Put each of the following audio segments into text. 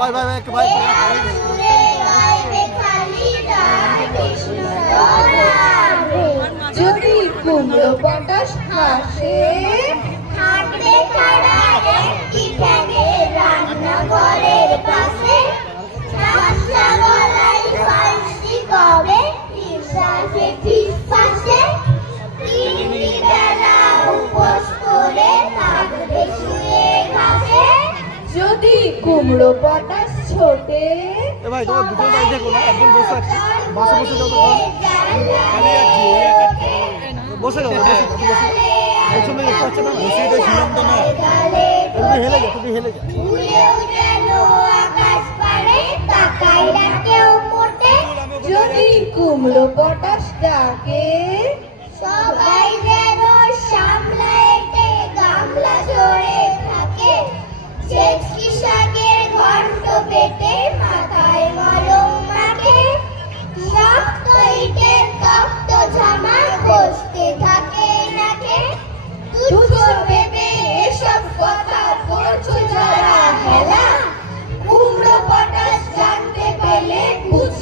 ভাই ভাই ভাই একটু ভাই। যদি কুমড়ো পটাশ কুমড়ো পটাশ ছোটে এ ভাই তোমার দুটো ভাই দেখো না একজন বসে আছে। বাসে বসে যাও তো। আমি যাচ্ছি বসে যাও বসে যাও বসে পেছনে দেখতে পাচ্ছে না? বসে যাও সীমান্ত না। তুমি হেলে যাও তুমি হেলে যাও। যদি কুমড়ো পটাশ ডাকে সবাই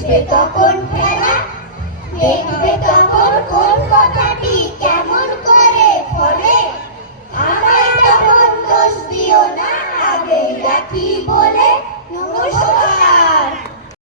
দেখবে তখন খেলা, দেখবে তখন কোন কথাটি কেমন করে ফলে। আমার তখন দোষ দিও না, আগে রাখি বলে, নমস্কার।